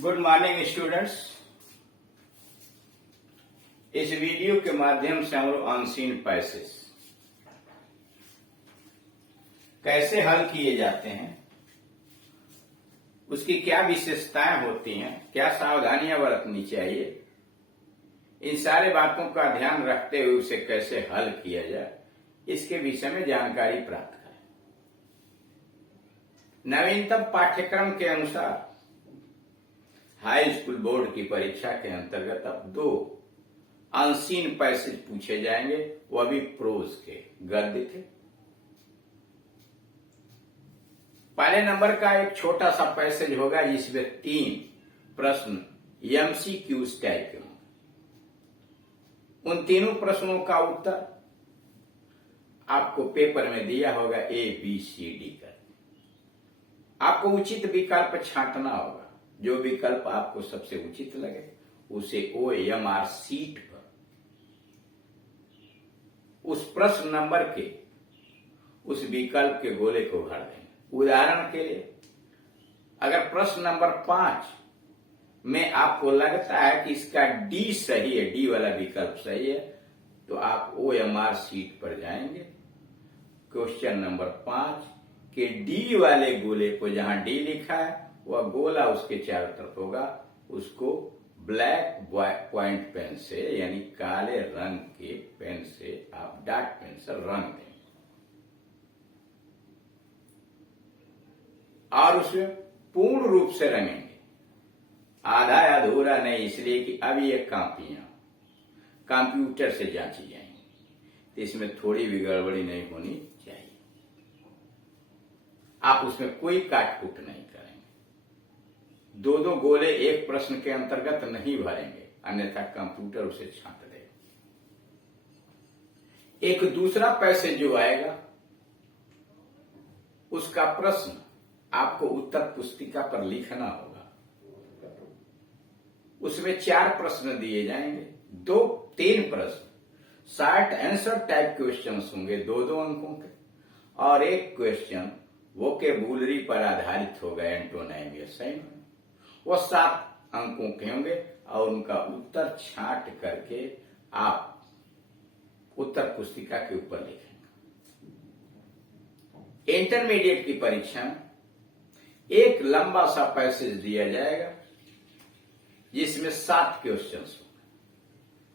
Good morning students. इस video के माध्यम से हम लोग अनसीन पैसेज कैसे हल किए जाते हैं, उसकी क्या विशेषताएं होती हैं, क्या सावधानियां बरतनी चाहिए, इन सारे बातों का ध्यान रखते हुए उसे कैसे हल किया जाए, इसके विषय में जानकारी प्राप्त करें। नवीनतम पाठ्यक्रम के अनुसार हाई स्कूल बोर्ड की परीक्षा के अंतर्गत अब 2 अनसीन पैसेज पूछे जाएंगे, वह भी प्रोज के, गद्य के। पहले नंबर का एक छोटा सा पैसेज होगा जिसमें 3 प्रश्न एमसीक्यूज टाइप के होंगे। उन तीनों प्रश्नों का उत्तर आपको पेपर में दिया होगा ABCD कर। आपको उचित विकल्प छांटना होगा। जो विकल्प आपको सबसे उचित लगे उसे OMR सीट पर उस प्रश्न नंबर के उस विकल्प के गोले को भर देंगे। उदाहरण के लिए, अगर प्रश्न नंबर 5 में आपको लगता है कि इसका D सही है, D वाला विकल्प सही है, तो आप OMR सीट पर जाएंगे। क्वेश्चन नंबर 5 के D वाले गोले को, जहां D लिखा है वह गोला उसके चारों तरफ होगा, उसको ब्लैक पॉइंट पेन से यानी काले रंग के पेन से आप डॉट पेन से रंग देंगे और उसमें पूर्ण रूप से रंगेंगे। आधा अधूरा नहीं, इसलिए कि अब ये कापियां कंप्यूटर से जांची जाएंगी, तो इसमें थोड़ी भी गड़बड़ी नहीं होनी चाहिए। आप उसमें कोई काट-कूट नहीं करेंगे। 2 गोले एक प्रश्न के अंतर्गत नहीं भरेंगे, अन्यथा कंप्यूटर उसे छांट देगा। एक दूसरा पैसेज जो आएगा उसका प्रश्न आपको उत्तर पुस्तिका पर लिखना होगा। उसमें 4 प्रश्न दिए जाएंगे, 3 प्रश्न शॉर्ट आंसर टाइप क्वेश्चंस होंगे 2-2 अंकों के, और एक क्वेश्चन वोकेबुलरी पर आधारित होगा, एंटोनिम या सिनोनिम, वो 7 अंकों के होंगे और उनका उत्तर छांट करके आप उत्तर पुस्तिका के ऊपर लिखेंगे। इंटरमीडिएट की परीक्षा में एक लंबा सा पैसेज दिया जाएगा जिसमें 7 क्वेश्चंस होंगे,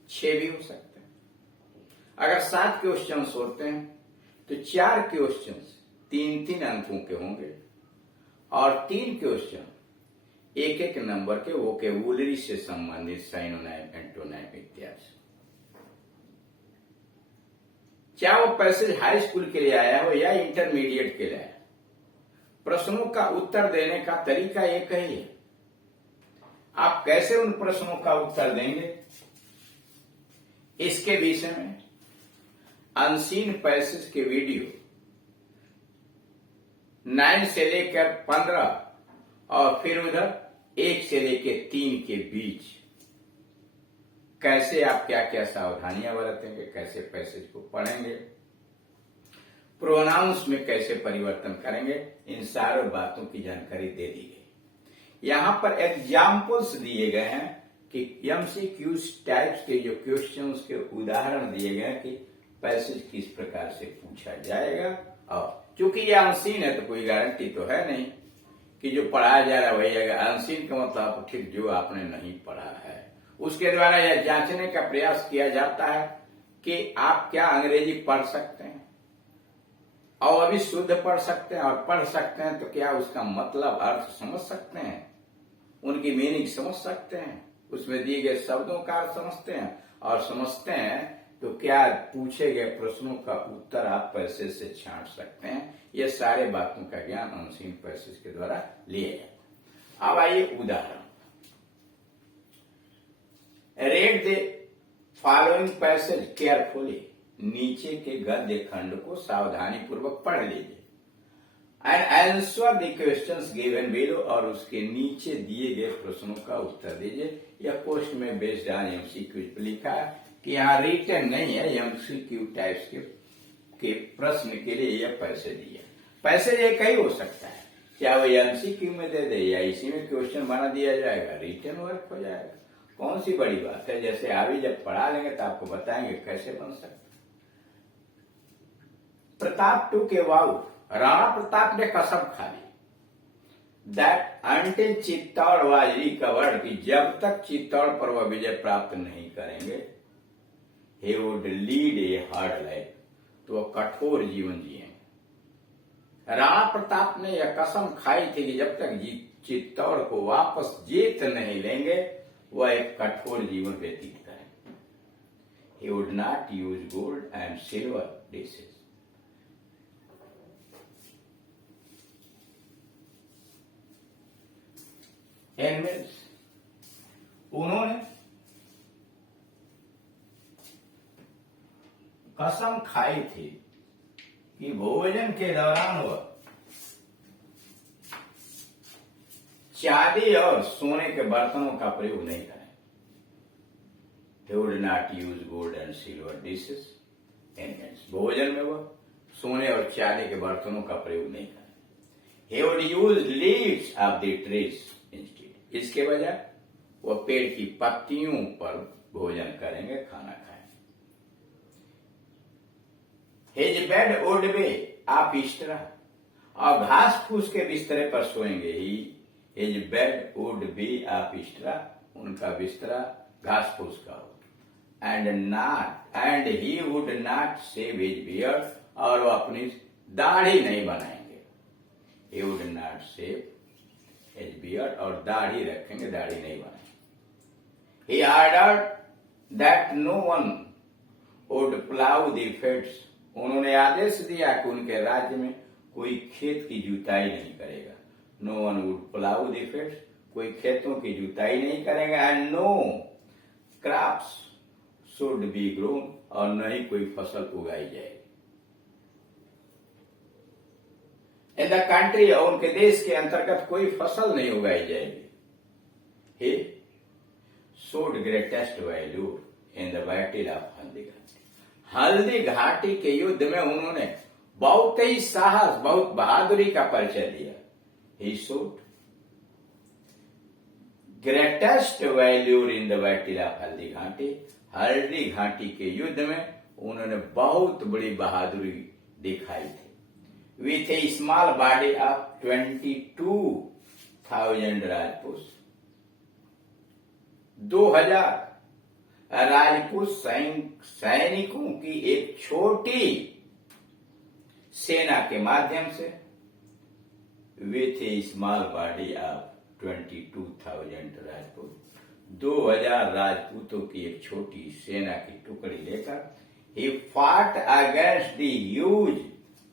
6 भी हो सकते हैं। अगर 7 क्वेश्चंस होते हैं तो 4 क्वेश्चंस 3-3 अंकों के होंगे और 3 क्वेश्चन 1-1 नंबर के वोकेबुलरी से संबंधित सिनोनिम, एंटोनिम इत्यादि। क्या वो पैसेज हाई स्कूल के लिए आया हो या इंटरमीडिएट के लिए आया, प्रश्नों का उत्तर देने का तरीका एक ही है। आप कैसे उन प्रश्नों का उत्तर देंगे, इसके विषय में अनसीन पैसेज के वीडियो 9 से लेकर 15 और फिर उधर 1 से लेकर 3 के बीच कैसे आप क्या क्या सावधानियां बरतेंगे, कैसे पैसेज को पढ़ेंगे, प्रोनाउंस में कैसे परिवर्तन करेंगे, इन सारी बातों की जानकारी दे दी गई। यहां पर एग्जाम्पल्स दिए गए हैं कि एमसीक्यूज टाइप्स के जो क्वेश्चंस के उदाहरण दिए गए कि पैसेज किस प्रकार से पूछा जाएगा। और चूंकि यह अनसीन है तो कोई गारंटी तो है नहीं कि जो पढ़ाया जा रहा है वही आएगा। अनसीन का मतलब ठीक जो आपने नहीं पढ़ा है, उसके द्वारा यह जांचने का प्रयास किया जाता है कि आप क्या अंग्रेजी पढ़ सकते हैं और अभी शुद्ध पढ़ सकते हैं, और पढ़ सकते हैं तो क्या उसका मतलब अर्थ समझ सकते हैं, उनकी मीनिंग समझ सकते हैं, उसमें दिए गए शब्दों का अर्थ समझते हैं, और समझते हैं तो क्या पूछे गए प्रश्नों का उत्तर आप पैसेज से छांट सकते हैं। ये सारे बातों का ज्ञान अनसीन पैसेज के द्वारा लिया जाता है। अब आइए उदाहरण। Read the following passage carefully. नीचे के गद्य खंड को सावधानी पूर्वक पढ़ लीजिए and answer the questions given below, और उसके नीचे दिए गए प्रश्नों का उत्तर दीजिए। यह पोस्ट में बेस्ड ऑन एमसीक्यू पे लिखा है कि यहाँ रिटर्न नहीं है, एमसीक्यू टाइप्स के प्रश्न के लिए यह पैसेज दिया। पैसेज एक ही हो सकता है, चाहे वो एमसीक्यू में दे दे या इसी में क्वेश्चन बना दिया जाएगा, रिटर्न वर्क हो जाएगा। कौन सी बड़ी बात है। जैसे अभी जब पढ़ा लेंगे तो आपको बताएंगे कैसे बन सकता। Pratap took vow, Rana Pratap ने कसम खा ली that until Chittor was recovered, कि जब तक चित्तौड़ पर वह विजय प्राप्त नहीं करेंगे, he would lead a hard life, तो वह कठोर जीवन जिएंगे। राणा प्रताप ने यह कसम खाई थी कि जब तक चित्तौड़ को वापस जीत नहीं लेंगे वह एक कठोर जीवन व्यतीत करेंगे। He would not use gold and silver dishes. Animals, उन्होंने कसम खाई थी कि भोजन के दौरान वह चांदी और सोने के बर्तनों का प्रयोग नहीं करें। They would not use gold and silver dishes and hands. भोजन में वह सोने और चांदी के बर्तनों का प्रयोग नहीं करें। He would use leaves of the trees instead. इसके बजाय वह पेड़ की पत्तियों पर भोजन करेंगे, खाना खाएंगे। His bed would be of straw, और घास फूस के बिस्तरे पर सोएंगे। His bed would be of straw, उनका बिस्तरा घास फूस का हो। And he would not shave his beard, और वह अपनी दाढ़ी नहीं बनाएंगे। He would not shave his beard, और दाढ़ी रखेंगे, दाढ़ी नहीं बनाएंगे। He ordered that no one would plow the fields, उन्होंने आदेश दिया कि उनके राज्य में कोई खेत की जुताई नहीं करेगा। No one would plow the fields, कोई खेतों की जुताई नहीं करेगा। And no crops should be grown, और न ही कोई फसल उगाई जाएगी। In the country, और उनके देश के अंतर्गत कोई फसल नहीं उगाई जाएगी। He showed greatest value in the battle of Haldi Ghati, Haldi Ghati के युद्ध में उन्होंने बहुत ही साहस, बहुत बहादुरी का परिचय दिया। He showed greatest value in the battle of Haldi Ghati, Haldi Ghati के युद्ध में उन्होंने बहुत बड़ी बहादुरी दिखाई थी। With a small body of 22,000 Rajput, 2000 Rajput सैनिकों की एक छोटी सेना के माध्यम से, with a small body of 22,000 Rajput, 2000 राजपूतों की एक छोटी सेना की टुकड़ी लेकर he fought against the huge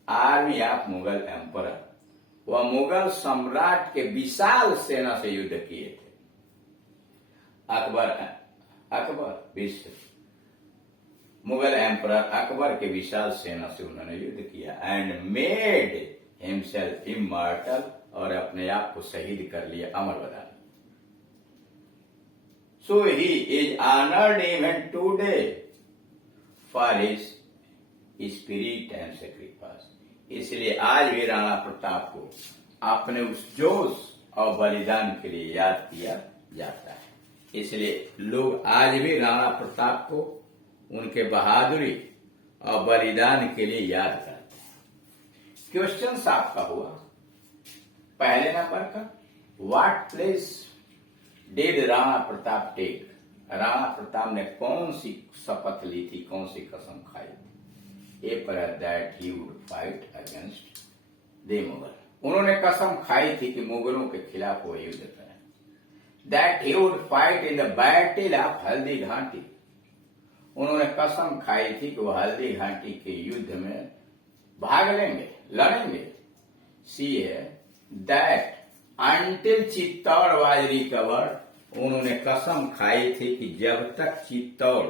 army of Mughal emperor, वह मुगल सम्राट के विशाल सेना से युद्ध किए थे। अकबर विश्व मुगल एम्परर अकबर के विशाल सेना से उन्होंने युद्ध किया। एंड मेड हिमसेल्फ इमॉर्टल, और अपने आप को शहीद कर लिया, अमर बना लिया। So he is honoured even today for his spirit and sacrifice, इसलिए आज भी राणा प्रताप को अपने उस जोश और बलिदान के लिए याद किया जाता है। इसलिए लोग आज भी राणा प्रताप को उनके बहादुरी और बलिदान के लिए याद करते हैं। क्वेश्चन आपका हुआ पहले नंबर का, what place did Rana Pratap take, Rana Pratap ने कौन सी शपथ ली थी, कौन सी कसम खाई थी। ए पर that he would fight against the Mughal, उन्होंने कसम खाई थी कि मुगलों के खिलाफ वो युद्ध करें। That he would fight in the battle of Haldi Ghati, उन्होंने कसम खाई थी कि वो हल्दी घाटी के युद्ध में भाग लेंगे, लड़ेंगे। सी है that until Chittor was recovered, उन्होंने कसम खाई थी कि जब तक चित्तौड़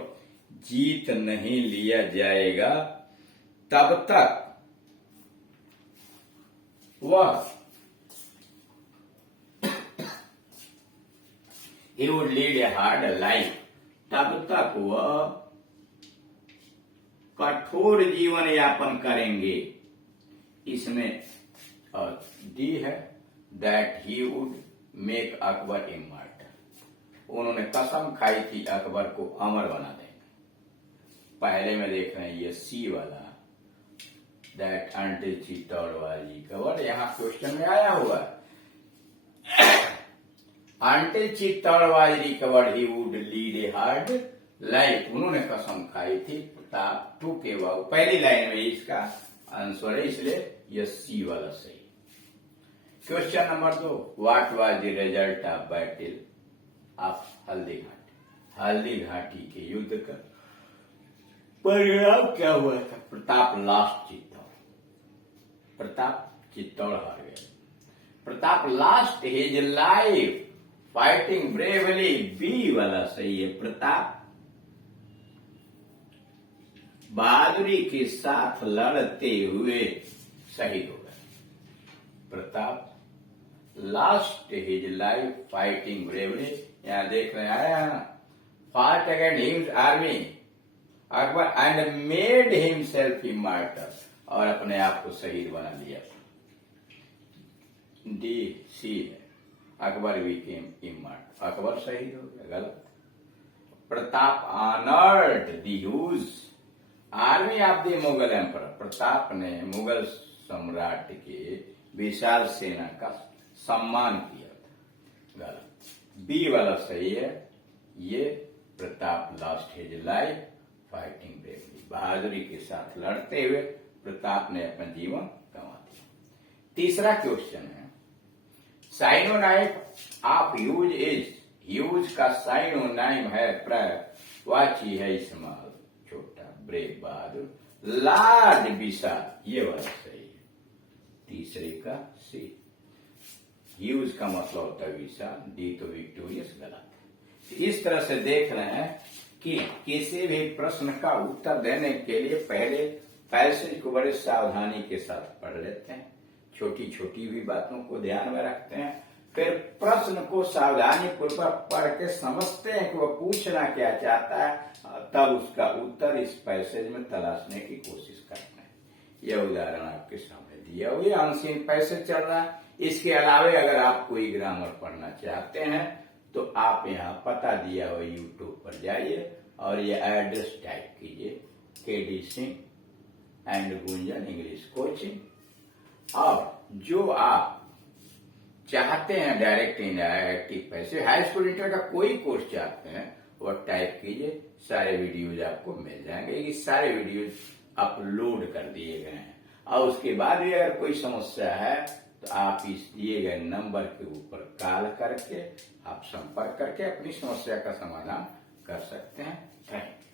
जीत नहीं लिया जाएगा तब तक वह he would lead a hard life, तब तक वह कठोर जीवन यापन करेंगे। इसमें डी है that he would make Akbar immortal. उन्होंने कसम खाई थी अकबर को अमर बना देंगे। पहले में देख रहे हैं ये सी वाला, दैट अंटिल चित्तौड़ वाली कवर यहां क्वेश्चन में आया हुआ है। अंटिल चित्तौड़ वाली cover he would lead a hard life. उन्होंने कसम खाई थी प्रताप टू के बाद पहली लाइन में इसका आंसर है, इसलिए यह सी वाला सही। Question number 2, what was the result of battle of Haldi Ghati. Haldi Ghati के युद्ध का परिणाम क्या हुआ था? प्रताप लास्ट चित्तौड़, प्रताप चित्तौड़ हार गए। Pratap lost his life fighting bravely, B वाला सही है। प्रताप बहादुरी के साथ लड़ते हुए शहीद हो गए। Pratap lost his life fighting bravely, यहां देख रहे आया ना, fight against hymns army Akbar and made himself immortal, और अपने आप को शहीद बना लिया। डी सी है, अकबर बिकेम इमॉर्टल, अकबर शहीद हो गया, गलत। Pratap honoured the huge army of the Mughal emperor, Pratap ने मुगल सम्राट के विशाल सेना का सम्मान किया था, गलत। बी वाला सही है, ये Pratap lost his life fighting bravely, बहादुरी के साथ लड़ते हुए प्रताप ने अपना जीवन गंवा दिया। तीसरा क्वेश्चन है, साइनोनाइम ऑफ ह्यूज इज, ह्यूज का साइनोनाइम है वाची है स्मॉल छोटा, ब्रेव बहादुर, लार्ज विशाल, ये वाला सही है। तीसरे का सी, ह्यूज का मतलब होता है विशाल, डी तो विक्टोरियस, गलत। इस तरह से देख रहे हैं कि किसी भी प्रश्न का उत्तर देने के लिए पहले पैसेज को बड़े सावधानी के साथ पढ़ लेते हैं, छोटी छोटी भी बातों को ध्यान में रखते हैं, फिर प्रश्न को सावधानी पूर्वक पढ़ के समझते हैं कि वो पूछना क्या चाहता है, तब उसका उत्तर इस पैसेज में तलाशने की कोशिश करते हैं। यह उदाहरण आपके सामने दिया हुआ अनसीन पैसेज चल रहा है। इसके अलावे अगर आप कोई ग्रामर पढ़ना चाहते हैं तो आप यहाँ पता दिया हुआ यूट्यूब पर जाइए और ये एड्रेस टाइप कीजिए, KD Singh and Gunjan English coaching. और जो आप चाहते हैं डायरेक्ट IIT पैसे हाई स्कूल इंटर का कोई कोर्स चाहते हैं वो टाइप कीजिए, सारे वीडियोज आपको मिल जाएंगे। ये सारे वीडियोज अपलोड कर दिए गए हैं। और उसके बाद भी अगर कोई समस्या है तो आप इस दिए गए नंबर के ऊपर कॉल करके आप संपर्क करके अपनी समस्या का समाधान कर सकते हैं। Thank you.